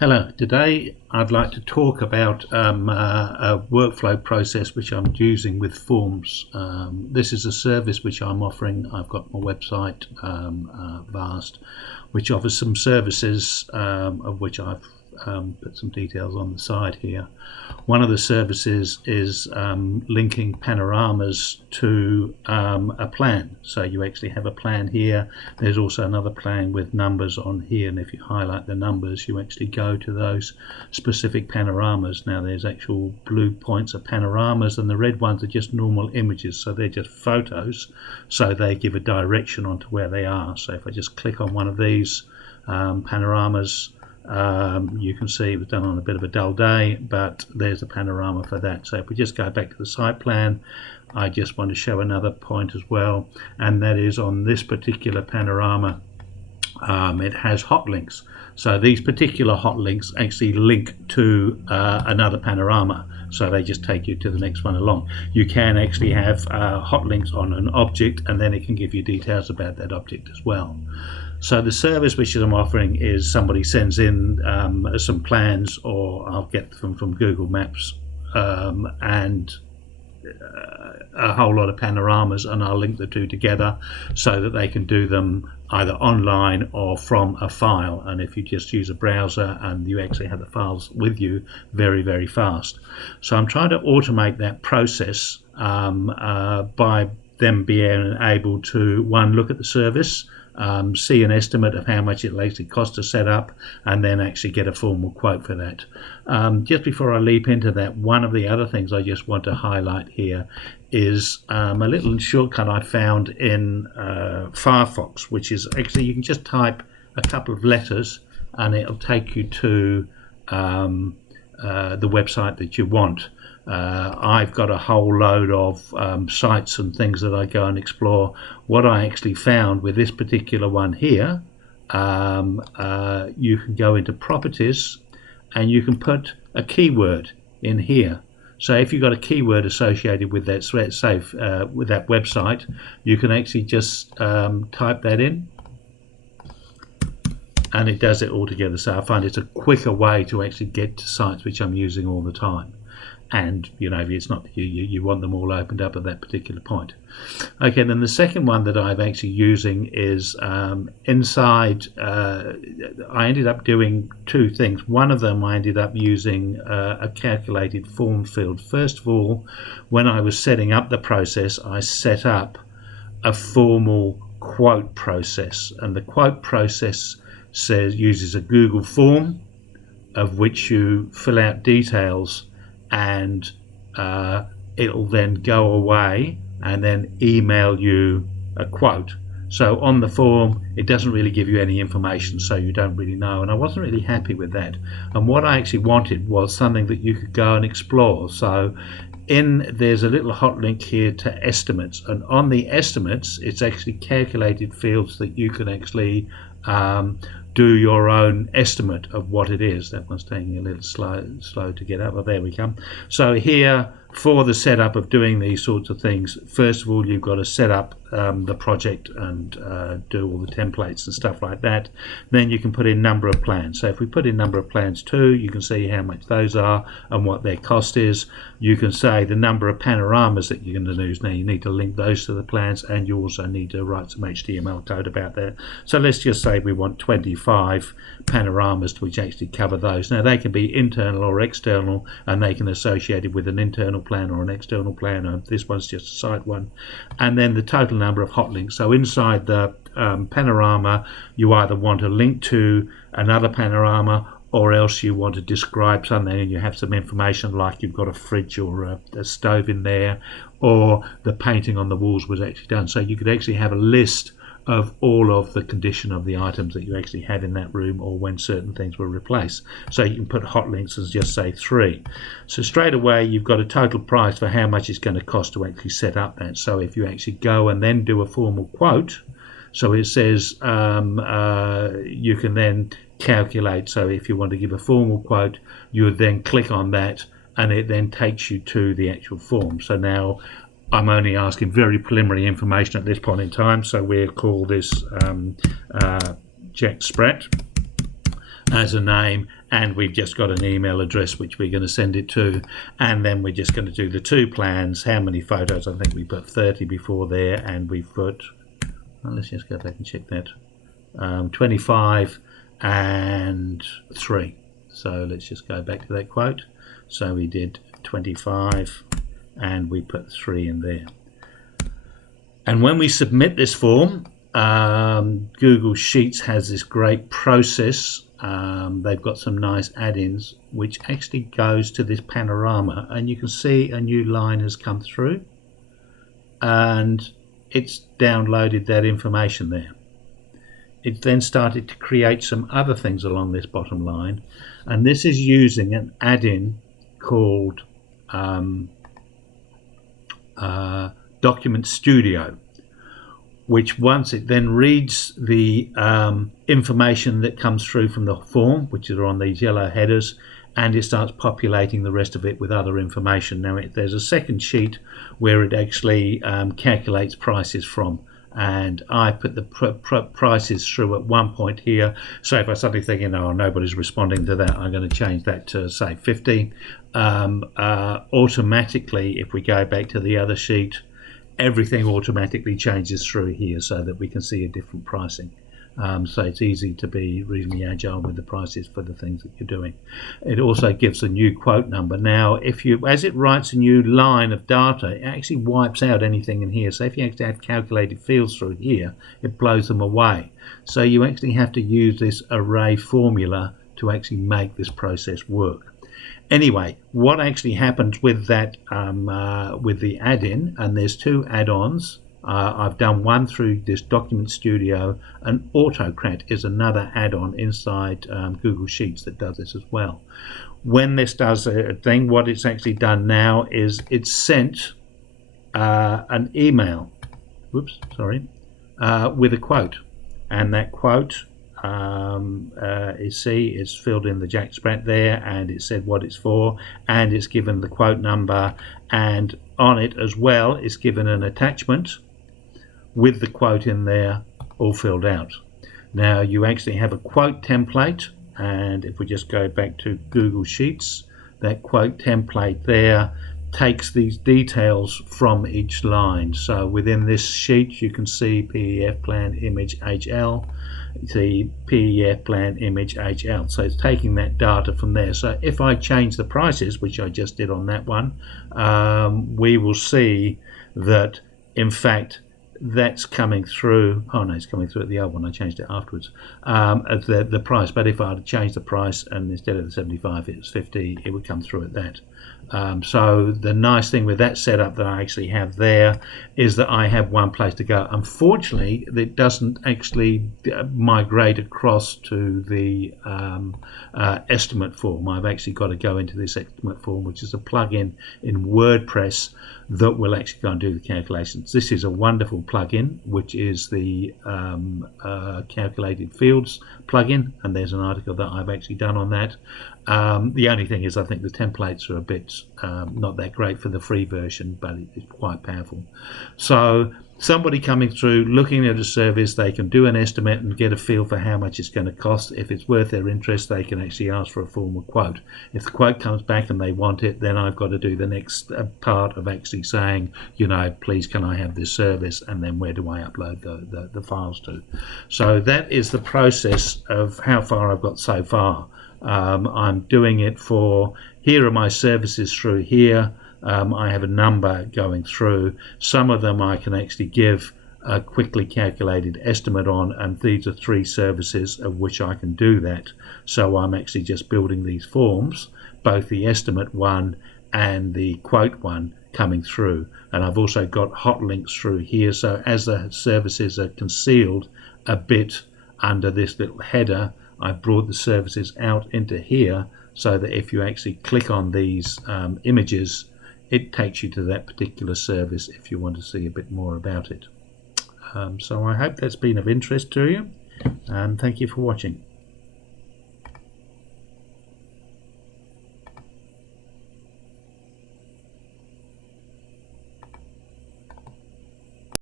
Hello, today I'd like to talk about a workflow process which I'm using with forms. This is a service which I'm offering. I've got my website, Vast, which offers some services of which I've put some details on the side here. One of the services is linking panoramas to a plan. So you actually have a plan here. There's also another plan with numbers on here, and if you highlight the numbers you actually go to those specific panoramas. Now there's actual blue points of panoramas, and the red ones are just normal images, so they're just photos, so they give a direction onto where they are. So if I just click on one of these panoramas, you can see it was done on a bit of a dull day, but there's a panorama for that. So if we just go back to the site plan, I just want to show another point as well, and that is on this particular panorama, it has hotlinks. So these particular hotlinks actually link to another panorama, so they just take you to the next one along. You can actually have hotlinks on an object, and then it can give you details about that object as well. So the service which I'm offering is somebody sends in some plans, or I'll get them from Google Maps, and a whole lot of panoramas, and I'll link the two together so that they can do them either online or from a file. And if you just use a browser, and you actually have the files with you very, very fast. So I'm trying to automate that process by them being able to, one, look at the service, see an estimate of how much it actually costs to set up, and then actually get a formal quote for that. Just before I leap into that, one of the other things I just want to highlight here is a little shortcut I found in Firefox, which is actually, you can just type a couple of letters and it'll take you to the website that you want. I've got a whole load of sites and things that I go and explore. What I actually found with this particular one here, you can go into properties and you can put a keyword in here. So if you've got a keyword associated with that, say with that website, you can actually just type that in, and it does it all together. So I find it's a quicker way to actually get to sites which I'm using all the time. And you know, it's not you want them all opened up at that particular point. Okay, then the second one that I'm actually using is inside. I ended up doing two things. One of them, I ended up using a calculated form field. First of all, when I was setting up the process, I set up a formal quote process, and the quote process uses a Google form of which you fill out details, and it'll then go away and then email you a quote. So on the form it doesn't really give you any information, so you don't really know, and I wasn't really happy with that. And what I actually wanted was something that you could go and explore. So there's a little hot link here to estimates, and on the estimates it's actually calculated fields that you can actually do your own estimate of what it is. That one's taking a little slow to get up. Oh, there we come. So here, for the setup of doing these sorts of things, first of all you've got to set up the project and do all the templates and stuff like that. Then you can put in number of plans. So if we put in number of plans 2, you can see how much those are and what their cost is. You can say the number of panoramas that you're going to use. Now you need to link those to the plans, and you also need to write some HTML code about that. So let's just say we want 25 panoramas which actually cover those. Now they can be internal or external, and they can associate it with an internal plan or an external plan. This one's just a site one. And then the total number of hot links. So inside the panorama, you either want to link to another panorama, or else you want to describe something and you have some information like you've got a fridge or a stove in there, or the painting on the walls was actually done. So you could actually have a list of all of the condition of the items that you actually had in that room, or when certain things were replaced. So you can put hot links as just say 3. So straight away you've got a total price for how much it's going to cost to actually set up that. So if you actually go and then do a formal quote, so it says you can then calculate. So if you want to give a formal quote, you would then click on that, and it then takes you to the actual form. So now I'm only asking very preliminary information at this point in time, so we'll call this Jack Spratt. as a name, and we've just got an email address which we're going to send it to, and then we're just going to do the 2 plans. How many photos? I think we put 30 before there, and we've put, well, let's just go back and check that, 25 and 3. So let's just go back to that quote. So we did 25 and we put 3 in there. And when we submit this form, Google Sheets has this great process. They've got some nice add-ins which actually goes to this panorama, and you can see a new line has come through and it's downloaded that information there. It then started to create some other things along this bottom line, and this is using an add-in called Document Studio, which once it then reads the information that comes through from the form, which are on these yellow headers, and it starts populating the rest of it with other information. Now there's a second sheet where it actually calculates prices from, and I put the prices through at one point here. So if I suddenly thinking, oh, nobody's responding to that, I'm going to change that to say 50. Automatically, if we go back to the other sheet, everything automatically changes through here so that we can see a different pricing. So it's easy to be reasonably agile with the prices for the things that you're doing. It also gives a new quote number. Now, as it writes a new line of data, it actually wipes out anything in here. So if you actually have calculated fields through here, it blows them away. So you actually have to use this array formula to actually make this process work. Anyway, what actually happens with that, with the add-in, and there's 2 add-ons. I've done one through this Document Studio, and AutoCrat is another add-on inside Google Sheets that does this as well. When this does a thing, what it's actually done now is it's sent an email, with a quote, and that quote is filled in the Jack Sprat there, and it said what it's for, and it's given the quote number, and on it as well is given an attachment with the quote in there, all filled out. Now you actually have a quote template, and if we just go back to Google Sheets, that quote template there takes these details from each line. So within this sheet you can see PEF plan image HL, the PEF plan image HL. So it's taking that data from there. So if I change the prices, which I just did on that one, we will see that in fact that's coming through. Oh no, it's coming through at the other one. I changed it afterwards. At the price, but if I had changed the price and instead of the 75 it was 50, it would come through at that. So the nice thing with that setup that I actually have there is that I have one place to go. Unfortunately, it doesn't actually migrate across to the estimate form. I've actually got to go into this estimate form, which is a plugin in WordPress that will actually go and do the calculations. This is a wonderful plugin, which is the calculated fields plugin, and there's an article that I've actually done on that. The only thing is I think the templates are a bit not that great for the free version, but it's quite powerful. So somebody coming through looking at a service, they can do an estimate and get a feel for how much it's going to cost. If it's worth their interest, they can actually ask for a formal quote. If the quote comes back and they want it, then I've got to do the next part of actually saying, you know, please can I have this service, and then where do I upload the files to. So that is the process of how far I've got so far. I'm doing it for, here are my services through here. I have a number going through. Some of them I can actually give a quickly calculated estimate on, and these are 3 services of which I can do that. So I'm actually just building these forms, both the estimate one and the quote one coming through. And I've also got hotlinks through here, so as the services are concealed a bit under this little header, I've brought the services out into here so that if you actually click on these images, it takes you to that particular service if you want to see a bit more about it. So I hope that's been of interest to you, and thank you for watching.